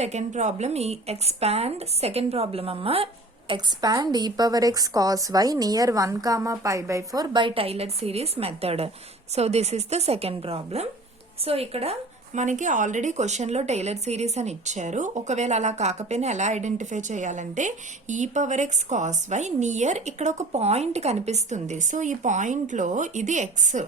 Second problem ఈ expand second problem అమ్మ expand e power x cos y near 1 comma pi by 4 by Taylor series method. So this is the second problem. So ఇక్కడ మనకి already question లో Taylor series అని ఇచ్చారు. ఒకవేళ అలా కాకపోయినా ఎలా ఐడెంటిఫై చేయాలంటే ఈ power X cos why near ఇక్కడ ఒక పాయింట్ కనిపిస్తుంది. సో ఈ పాయింట్ లో ఇది ఎక్స్,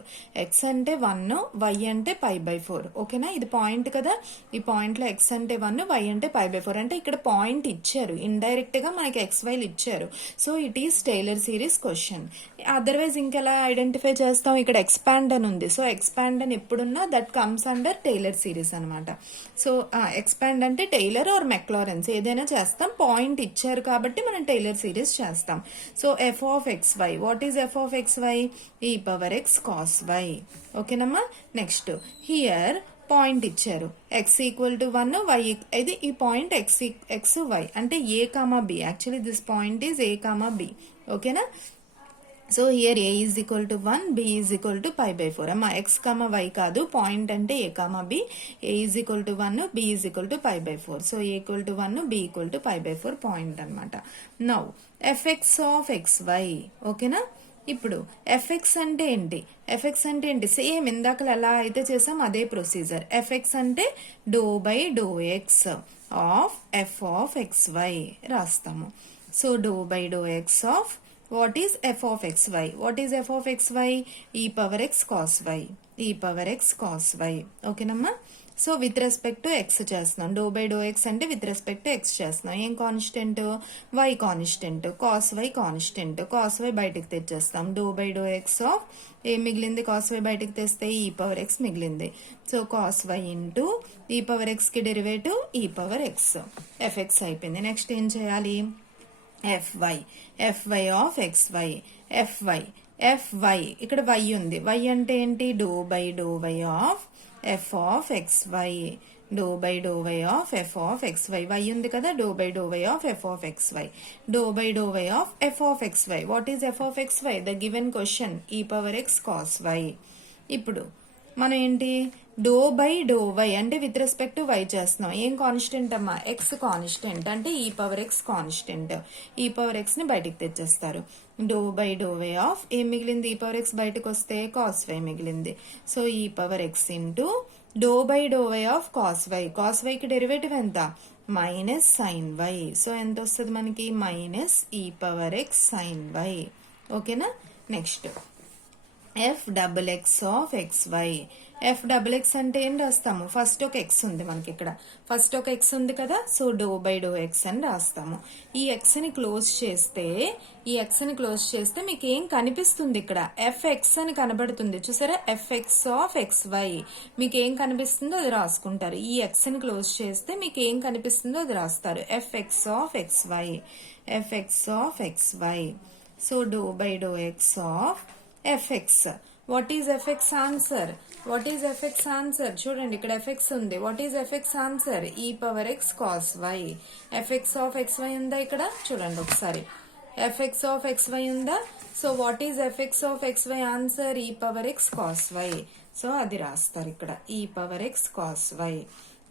ఎక్స్ అంటే 1, వై అంటే పై బై 4. ఓకేనా, ఇది పాయింట్ కదా. ఈ పాయింట్ లో ఎక్స్ అంటే 1, వై అంటే పై బై 4. అంటే ఇక్కడ పాయింట్ ఇచ్చారు, ఇండైరెక్ట్ గా మనకి ఎక్స్ వైలు ఇచ్చారు. So it is Taylor series question. Otherwise ఇంకెలా ఐడెంటిఫై చేస్తాం, ఇక్కడ ఎక్స్పాండ్ అని ఉంది. సో ఎక్స్పాండ్ అని ఎప్పుడున్నా that comes under Taylor series అనమాట. సో ఎక్స్పాండ్ అంటే టైలర్ ఆర్ మెక్లారెన్స్ ఏదైనా చేస్తాం, పాయింట్ ఇచ్చారు కాబట్టి మనం టైలర్ సిరీస్ చేస్తాం. So F of X Y, what is F of X Y? E power X cos Y. ఓకేనమ్మా. నెక్స్ట్ హియర్ పాయింట్ ఇచ్చారు ఎక్స్ ఈక్వల్ టు 1, వై ఇది ఈ పాయింట్ ఎక్స్ వై అంటే A comma B. Actually this point is A comma B. ఓకేనా. So here A is equal to 1, B is equal to pi by 4. అమ్మా X comma Y కాదు, point అంటే A comma B. A is equal to 1, B is equal to pi by 4. So A equal to 1, B equal to pi by 4 point అనమాట. Now FX of X why. ఓకేనా. ఇప్పుడు FX అంటే ఏంటి? FX అంటే ఏంటి? Same ఇందాక ఎలా అయితే చేసాం అదే ప్రొసీజర్. ఎఫ్ఎక్స్ అంటే do by do X of F of X Y రాస్తాము. So do by do X of what is f of xy? What is f of xy? e power x cos y. e power x cos y. ఓకేనమ్మా. So with respect to X చేస్తున్నాం. Do by do X అంటే with respect to X చేస్తున్నాం. ఏం constant? Why constant. Cos why constant. Cos Y బయటికి తెచ్చేస్తాం. Do by do X of ఏం మిగిలింది? Cos Y బయటికి తెస్తే ఈ పవర్ ఎక్స్ మిగిలింది. సో కాస్ వై ఇంటూ ఈ పవర్ ఎక్స్ కి డెరివేటివ్ ఈ పవర్ ఎక్స్. ఎఫ్ఎక్స్ అయిపోయింది. నెక్స్ట్ ఏం చేయాలి? fy, fy of xy, fy ఇక్కడ y ఉంది. y అంటే ఏంటి? Do by do why of f of xy, do by do why of f of xy. y ఉంది కదా, do by do why of f of xy, do by do why of f of xy. What is f of xy? The given question ఈ power x cos y. ఇప్పుడు మనం ఏంటి? Do by do y అంటే with respect to why చేస్తున్నాం. ఏం constant అమ్మా? X constant అంటే E power X constant. E power X ని బయటికి తెచ్చేస్తారు. Do by do why of ఏం మిగిలింది? ఈ పవర్ ఎక్స్ బయటకు వస్తే కాస్ వై మిగిలింది. So E power X into do by do why of cos Y. Cos Y కి derivative ఎంత? Minus sine Y. సో ఎంత వస్తుంది మనకి? మైనస్ ఈ పవర్ ఎక్స్ సైన్ వై. ఓకేనా. Next F double X of X why. F double X అంటే ఏం రాస్తాము? ఫస్ట్ ఒక ఎక్స్ ఉంది మనకి ఇక్కడ, ఫస్ట్ ఒక ఎక్స్ ఉంది కదా. So do by do x అని రాస్తాము. ఈ ఎక్స్ ని క్లోజ్ చేస్తే, ఈ ఎక్స్ ని క్లోజ్ చేస్తే మీకు ఏం కనిపిస్తుంది? ఇక్కడ ఎఫ్ ఎక్స్ అని కనబడుతుంది చూసారా. F X of X y మీకు ఏం కనిపిస్తుందో అది రాసుకుంటారు. ఈ ఎక్స్ ని క్లోజ్ చేస్తే మీకు ఏం కనిపిస్తుందో అది రాస్తారు. F X of X why, F X of X Y. So do by do X of fx. What is fx answer? What is fx answer? చూడండి ఇక్కడ fx ఉంది. What is fx answer? E power x cos y. fx of xy ఉందా ఇక్కడ? చూడండి ఒకసారి. fx of xy ఉందా? So what is fx of xy answer? E power x cos y. సో అది రాస్తారు ఇక్కడ, ఈ power x cos y.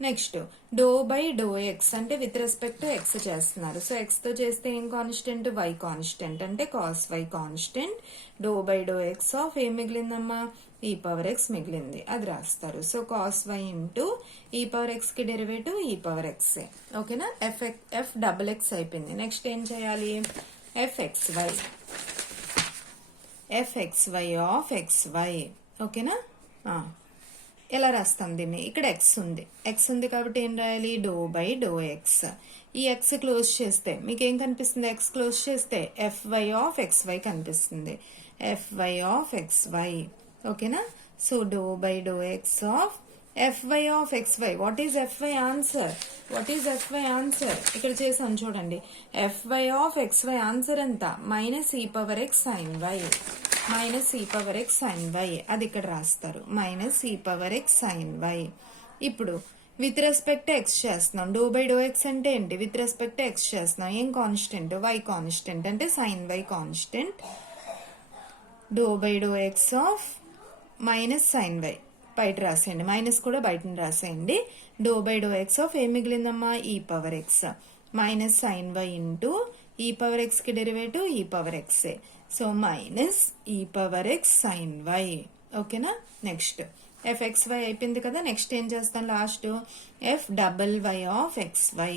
Next do by do X అంటే విత్ రెస్పెక్ట్ టు ఎక్స్ చేస్తున్నారు. సో ఎక్స్ తో చేస్తే ఏం కాన్స్టెంట్? వై కాన్స్టెంట్ అంటే cos why constant. Do by do X of ఏం మిగిలిందమ్మా? ఈ పవర్ ఎక్స్ మిగిలింది, అది రాస్తారు. సో కాస్ వై ఇంటూ ఈ పవర్ ఎక్స్ కి డెరివేటివ్ ఈ పవర్ ఎక్స్. ఓకేనా. ఎఫ్ డబుల్ ఎక్స్ అయిపోయింది. నెక్స్ట్ ఏం చేయాలి? F x why, F x y of X why. ఓకేనా. ఎలా రాస్తాం దీన్ని? ఇక్కడ ఎక్స్ ఉంది, ఎక్స్ ఉంది కాబట్టి ఏం రాయాలి? Do by do X. ఈ ఎక్స్ క్లోజ్ చేస్తే మీకు ఏం కనిపిస్తుంది? ఎక్స్ క్లోజ్ చేస్తే F why of X Y కనిపిస్తుంది. F why of X why. ఓకేనా. So do by do X of F why of X Y. What is F Y answer? What is F Y answer? ఇక్కడ చేసాం చూడండి. F why of X Y answer ఎంత? Minus ఈ power x sine Y. Minus ఈ power x sine Y అది ఇక్కడ రాస్తారు. Minus ఈ పవర్ ఎక్స్ సైన్ వై. ఇప్పుడు విత్ రెస్పెక్ట్ ఎక్స్ చేస్తున్నాం. డో బై డో ఎక్స్ అంటే ఏంటి? విత్ రెస్పెక్ట్ ఎక్స్ చేస్తున్నాం. ఏం కాన్స్టెంట్? వై కాన్స్టెంట్ అంటే sine Y constant. Do by do X of minus sine Y. బయట రాసేయండి, మైనస్ కూడా బయటని రాసేయండి. Do by do X of ఏం మిగిలిందమ్మా, ఈ power X minus sine Y into ఈ పవర్ ఎక్స్ కి డెరివేటివ్ ఈ పవర్ ఎక్స్. సో మైనస్ ఈ పవర్ ఎక్స్ సైన్ వై. ఓకేనా. నెక్స్ట్ fxy అయిపోయింది కదా. నెక్స్ట్ ఏం చేస్తాం, last f∬y of xy.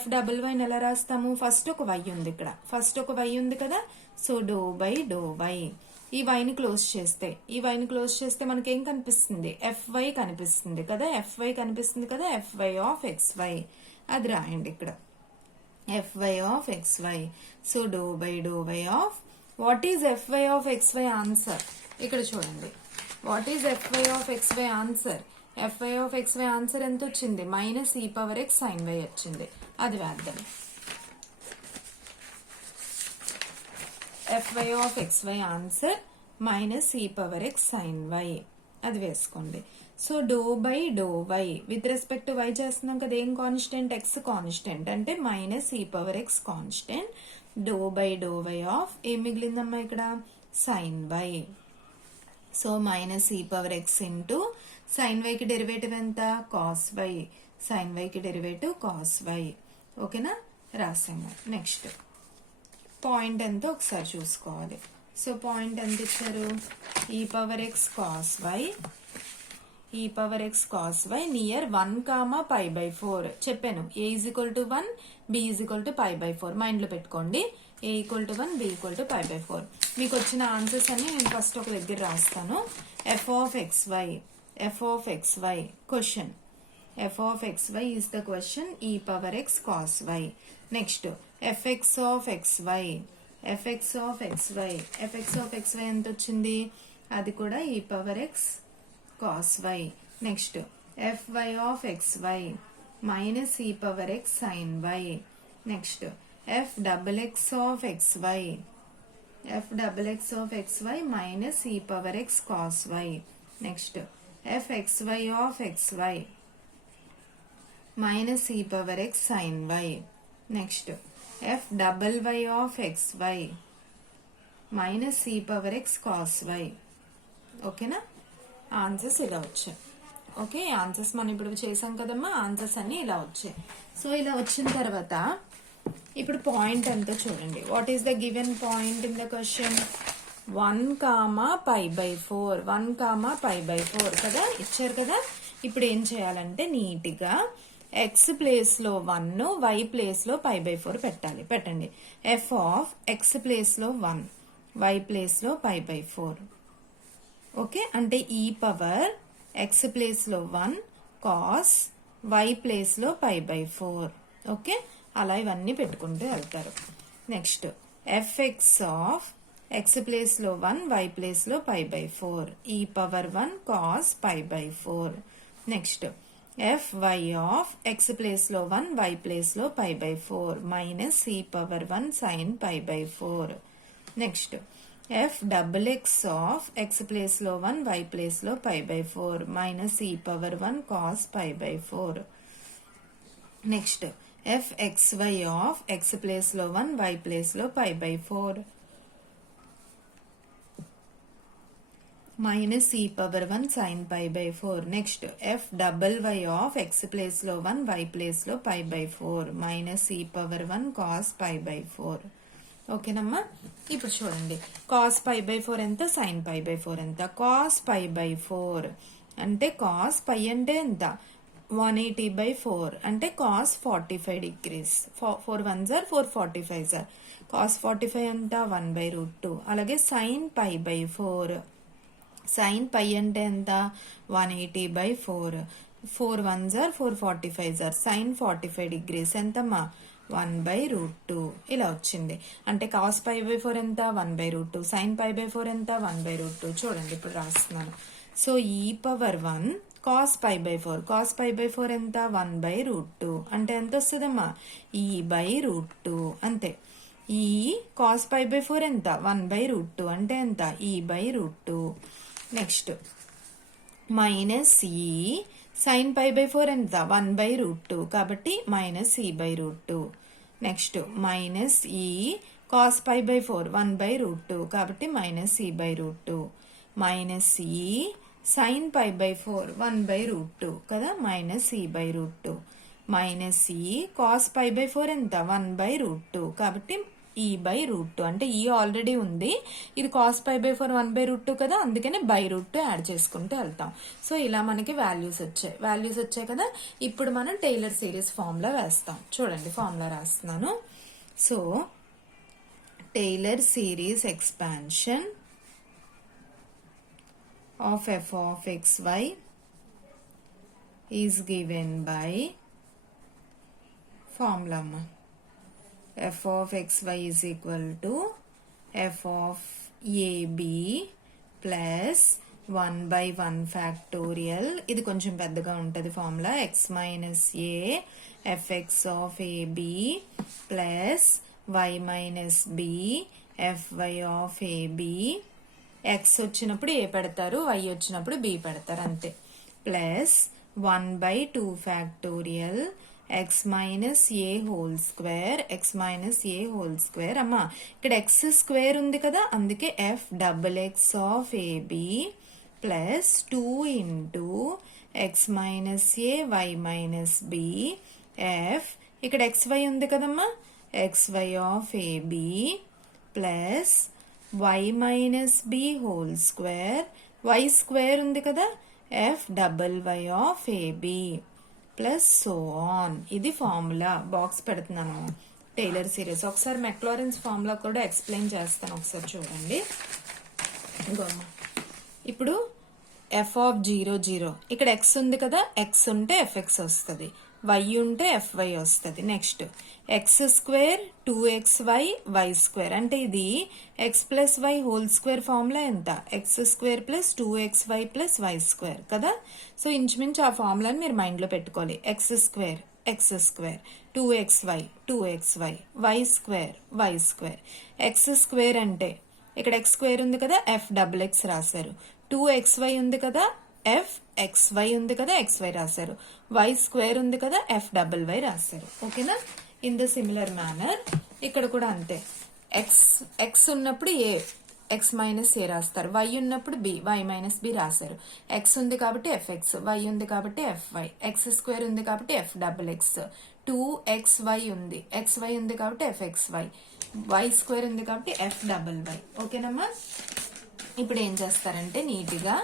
f∬y ఎలా రాస్తాము, ఫస్ట్ ఒక y ఉంది ఇక్కడ, ఫస్ట్ ఒక y ఉంది కదా. So do by do y. ఈ వైని క్లోజ్ చేస్తే, ఈ వైని క్లోజ్ చేస్తే మనకేం కనిపిస్తుంది, fy కనిపిస్తుంది కదా, fy కనిపిస్తుంది కదా, fy ఆఫ్ xy అది రాయండి ఇక్కడ, fy of xy. So do by do why of what is fy of xy answer. ఇక్కడ చూడండి, what is fy of xy answer. fy of xy answer ఎంత వచ్చింది, మైనస్ ఈ పవర్ ఎక్స్ సైన్ వై వచ్చింది. అది వేద్దాం. fy of xy answer minus ఈ power x sine Y అది వేసుకోండి. So do by do Y with respect to why చేస్తున్నాం కదా, ఏం కాన్స్టెంట్, ఎక్స్ కాన్స్టెంట్ అంటే మైనస్ ఈ power X constant. Do by do why of ఏం మిగిలిందమ్మా ఇక్కడ, సైన్ వై. సో మైనస్ ఈ పవర్ ఎక్స్ ఇంటూ సైన్ వైకి డెరివేటివ్ ఎంత, కాస్ వై. సైన్ వైకి డెరివేటివ్ కాస్ వై. ఓకేనా, రాసాము. నెక్స్ట్ పాయింట్ ఎంతో ఒకసారి చూసుకోవాలి. సో పాయింట్ ఎంత ఇచ్చారు, E power X cos Y, E power X cos why near 1, చెప్పాను. A is equal to 1, B is equal to π/4 mind లో పెట్టుకోండి. A equal to 1, B equal to π/4. మీకు వచ్చిన ఆన్సర్స్ అన్ని నేను ఫస్ట్ ఒక దగ్గర రాస్తాను. f of X y question, f of X y is the question, ఈ power X cos y. Next fx of X y, fx of X y, fx of X y ఎంత వచ్చింది, అది కూడా e power X cos y. Next fy of X y minus ఈ power x sine y. Next f∬x of X y, f∬x of X y minus ఈ power X cos y. Next fxy of X y minus ఈ power x sine y. Next f∬y of X y minus ఈ power X cos why. ఓకేనా, answers ఇలా వచ్చాయి. Okay, answers మనం ఇప్పుడు చేసాం కదమ్మా, ఆన్సర్స్ అన్ని ఇలా వచ్చాయి. సో ఇలా వచ్చిన తర్వాత ఇప్పుడు పాయింట్ ఎంతో చూడండి. What is the given point in the question, 1, π/4, 1, π/4 కదా ఇచ్చారు కదా. ఇప్పుడు ఏం చేయాలంటే నీట్గా ఎక్స్ ప్లేస్ లో 1, వై ప్లేస్ లో π/4 పెట్టాలి. పెట్టండి. f ఆఫ్ ఎక్స్ ప్లేస్ లో 1, వై ప్లేస్ లో π/4. ఓకే, అంటే ఈ పవర్ ఎక్స్ ప్లేస్ లో 1 కాస్ వై ప్లేస్ లో π/4. ఓకే, అలా ఇవన్నీ పెట్టుకుంటూ వెళ్తారు. Next fx of x place లో 1, వై ప్లేస్ లో π/4, e power 1 cos π/4. Next fy of x place లో 1, వై ప్లేస్ లో π/4 మైనస్ ఈ power 1 sin π/4. Next f∬x of x place లో 1, వై ప్లేస్ లో π/4 మైనస్ ఈ power 1 cos π/4. Next fxy of x place లో 1, y place లో π/4 minus ఈ power 1 sin π/4. Next f∬y of x place లో 1, వై ప్లేస్ లో π/4 మైనస్ ఈ పవర్ 1 కాస్ π/4. ఓకేనమ్మా, ఇప్పుడు చూడండి కాస్ π/4 ఎంత, సైన్ π/4 ఎంత. కాస్ π/4 అంటే కాస్ పై అంటే ఎంత, 180/4 అంటే cos 45 degrees. 4 1s are 4 45s are cos 45 ఎంత, 1/√2. అలాగే సైన్ π/4, సైన్ పై అంటే ఎంత, 180/4. 4 1s are 4 45s are sign 45 degrees ఎంతమ్మా, 1/√2. ఇలా వచ్చింది. అంటే కాస్ π/4 ఎంత, 1/√2. సైన్ π/4 ఎంత, 1/√2. చూడండి ఇప్పుడు రాస్తున్నాను. So E power 1 cos π/4, cos π/4 ఎంత, 1/√2. అంటే ఎంత వస్తుందమ్మా, e/√2. అంతే. ఈ కాస్ π/4 ఎంత, 1/√2 అంటే ఎంత, e/√2. నెక్స్ట్ మైనస్ ఈ సైన్ π/4 ఎంత, 1/√2 కాబట్టి మైనస్ e/√2. నెక్స్ట్ మైనస్ ఈ కాస్ π/4 1/√2 కాబట్టి మైనస్ e/√2. మైనస్ ఈ sin pi by 4 1 by root 2 కదా, minus e by root 2 minus ఈ కాస్ పై బై 4 ఎంత 1 బై రూట్ 2 కాబట్టి ఈ బై రూట్ 2 అంటే ఈ ఆల్రెడీ ఉంది, ఇది cos pi by 4 1 by root 2 కదా, అందుకనే బై రూట్ 2 యాడ్ చేసుకుంటూ వెళ్తాం. సో ఇలా మనకి వాల్యూస్ వచ్చాయి కదా. ఇప్పుడు మనం టైలర్ సిరీస్ ఫార్ములా వేస్తాం. చూడండి ఫార్ములా రాస్తున్నాను. So Taylor series expansion of f of xy is given by formula f of xy is equal to f of ab plus 1 by 1 factorial, ఇది కొంచెం పెద్దగా ఉంటుంది formula, x minus a fx of ab plus y minus b fy of ab, x వచ్చినప్పుడు ఏ పెడతారు, y వచ్చినప్పుడు b పెడతారు అంతే, plus 1 by 2 factorial x minus a whole square, x minus a whole square. అమ్మా ఇక్కడ x స్క్వేర్ ఉంది కదా, అందుకే f double x of a b plus 2 into x minus a y minus b f, ఇక్కడ xy ఉంది కదమ్మా, xy of a b plus y minus b whole square, y square ఉంది కదా, f double y of a b plus so on. ఇది formula, box పెడుతున్నాను tailor series. ఒకసారి Maclaurin's formula కూడా explain చేస్తాను, ఒకసారి చూడండి. ఇప్పుడు ఎఫ్ ఆఫ్ 0 0, ఇక్కడ ఎక్స్ ఉంది కదా, ఎక్స్ ఉంటే ఎఫ్ఎక్స్ వస్తుంది, వై ఉంటే ఎఫ్వై వస్తుంది. Next x square 2xy y square, అంటే ఇది x plus y whole square formula ఎంత, x square plus 2xy plus y square కదా. సో ఇంచుమించు ఆ ఫార్ములాని మీరు మైండ్లో పెట్టుకోవాలి. X square 2xy y square, x square అంటే ఇక్కడ ఎక్స్ స్క్వేర్ ఉంది కదా, ఎఫ్ డబుల్ ఎక్స్ రాశారు, 2xy ఉంది కదా, ఎఫ్ xy ఉంది కదా, xy రాశారు, వై స్క్వేర్ ఉంది కదా, ఎఫ్ డబుల్ వై రాశారు. ఓకేనా. ఇన్ ద సిమిలర్ మేనర్ ఇక్కడ కూడా అంతే, ఎక్స్ ఉన్నప్పుడు ఏ, ఎక్స్ మైనస్ ఏ రాస్తారు, వై ఉన్నప్పుడు బి, వై మైనస్ బి రాశారు. ఎక్స్ ఉంది కాబట్టి ఎఫ్ఎక్స్, వై ఉంది కాబట్టి ఎఫ్వై, ఎక్స్ స్క్వేర్ ఉంది కాబట్టి ఎఫ్ డబుల్ ఎక్స్, 2xy ఉంది, xy ఉంది కాబట్టి ఎఫ్ఎక్స్వై, వై స్క్వేర్ ఉంది కాబట్టి ఎఫ్ డబుల్ వై. ఓకేనమ్మా. ఇప్పుడు ఏం చేస్తారంటే నీట్గా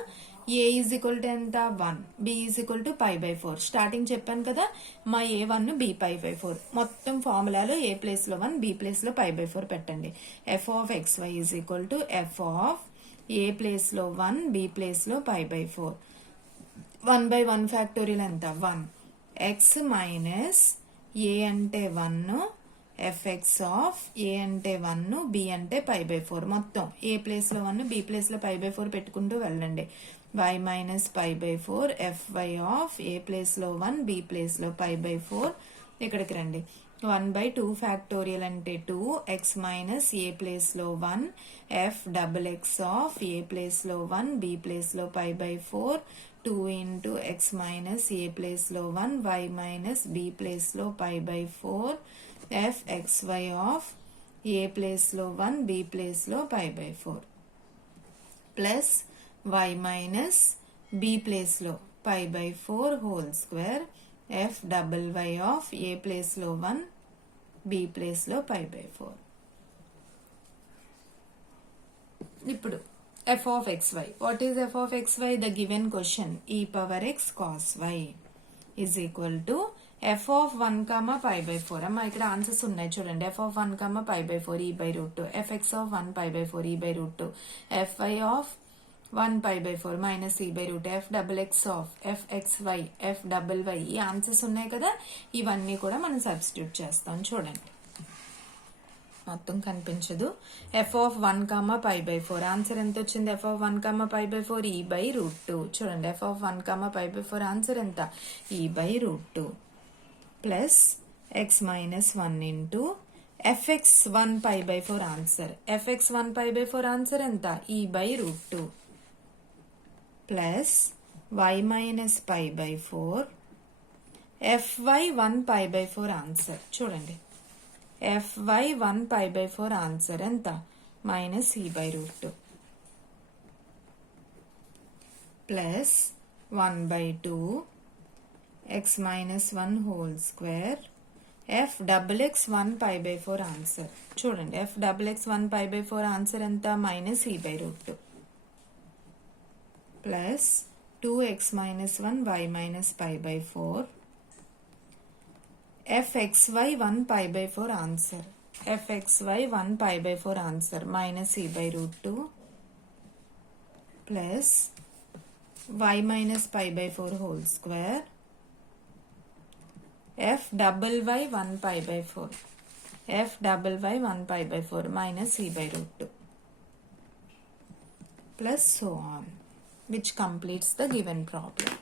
ఏ ఈజ్ ఈక్వల్ టు ఎంత 1, B is equal to pi by 4. Starting చెప్పాను కదా, మా ఏ 1 బి పై బై 4, మొత్తం ఫార్ములాలో ఏ ప్లేస్ లో 1 బి ప్లేస్ లో పై బై 4 పెట్టండి. F of XY is equal to f of a place లో 1 బి ప్లేస్ లో పై బై 4, 1 by 1 ఫ్యాక్టోరియల్ ఎంత 1, ఎక్స్ మైనస్ ఏ అంటే 1, ఎఫ్ఎక్స్ ఆఫ్ ఏ అంటే 1, బి అంటే పై బై 4, మొత్తం ఏ ప్లేస్ లో 1 బి ప్లేస్ లో పై బై 4 పెట్టుకుంటూ వెళ్ళండి. y minus pi by 4 fy of a place లో 1 బి ప్లేస్ లో పై బై 4, ఇక్కడికి రండి. 1 by 2 ఫ్యాక్టోరియల్ అంటే 2, ఎక్స్ మైనస్ ఏ ప్లేస్ లో 1, f double X of a place లో 1 బి ప్లేస్ లో pi by 4, 2 into x minus a place లో 1 y minus b place లో pi by 4, f x y of a place లో 1 b place లో pi by 4 plus y minus b place లో pi by 4 whole square, f double y of a place లో 1 b place లో pi by 4. ఇప్పుడు f of x y, what is F of x y, the given question ఈ power X cos y is equal to f of 1 pi by 4. అమ్మా ఇక్కడ answers ఉన్నాయి చూడండి. F of 1 pi by 4 e by root 2, f X of 1 pi by 4 e by root 2, f why of 1 pi by 4 minus e by root, f double X of f x why, F double y, ఈ answers ఉన్నాయి కదా, ఇవన్నీ కూడా మనం substitute చేస్తాం. చూడండి మొత్తం కనిపించదు. F of 1 pi by 4 answer ఎంత వచ్చింది, F of 1 pi by 4 e by root 2. చూడండి f of 1 pi by 4 answer ఎంత, e by root 2 plus x minus 1 into f x 1 pi by 4 answer, f x 1 pi by 4 answer ఎంత, e by root 2 plus y minus pi by 4, fy 1 pi by 4 answer. చూడండి fy 1 pi by 4 answer ఎంత, minus e by root 2 plus 1 by 2 x minus 1 whole square f double x 1 pi by 4 answer చూడండి f double x 1 pi by 4 answer ఎంత minus e by root 2 plus 2x minus 1 y minus pi by 4 fxy 1 pi by 4 answer fxy 1 pi by 4 answer minus e by root 2 plus y minus pi by 4 whole square f double y 1 pi by 4 f double y 1 pi by 4 minus e by root 2 plus so on, which completes the given problem.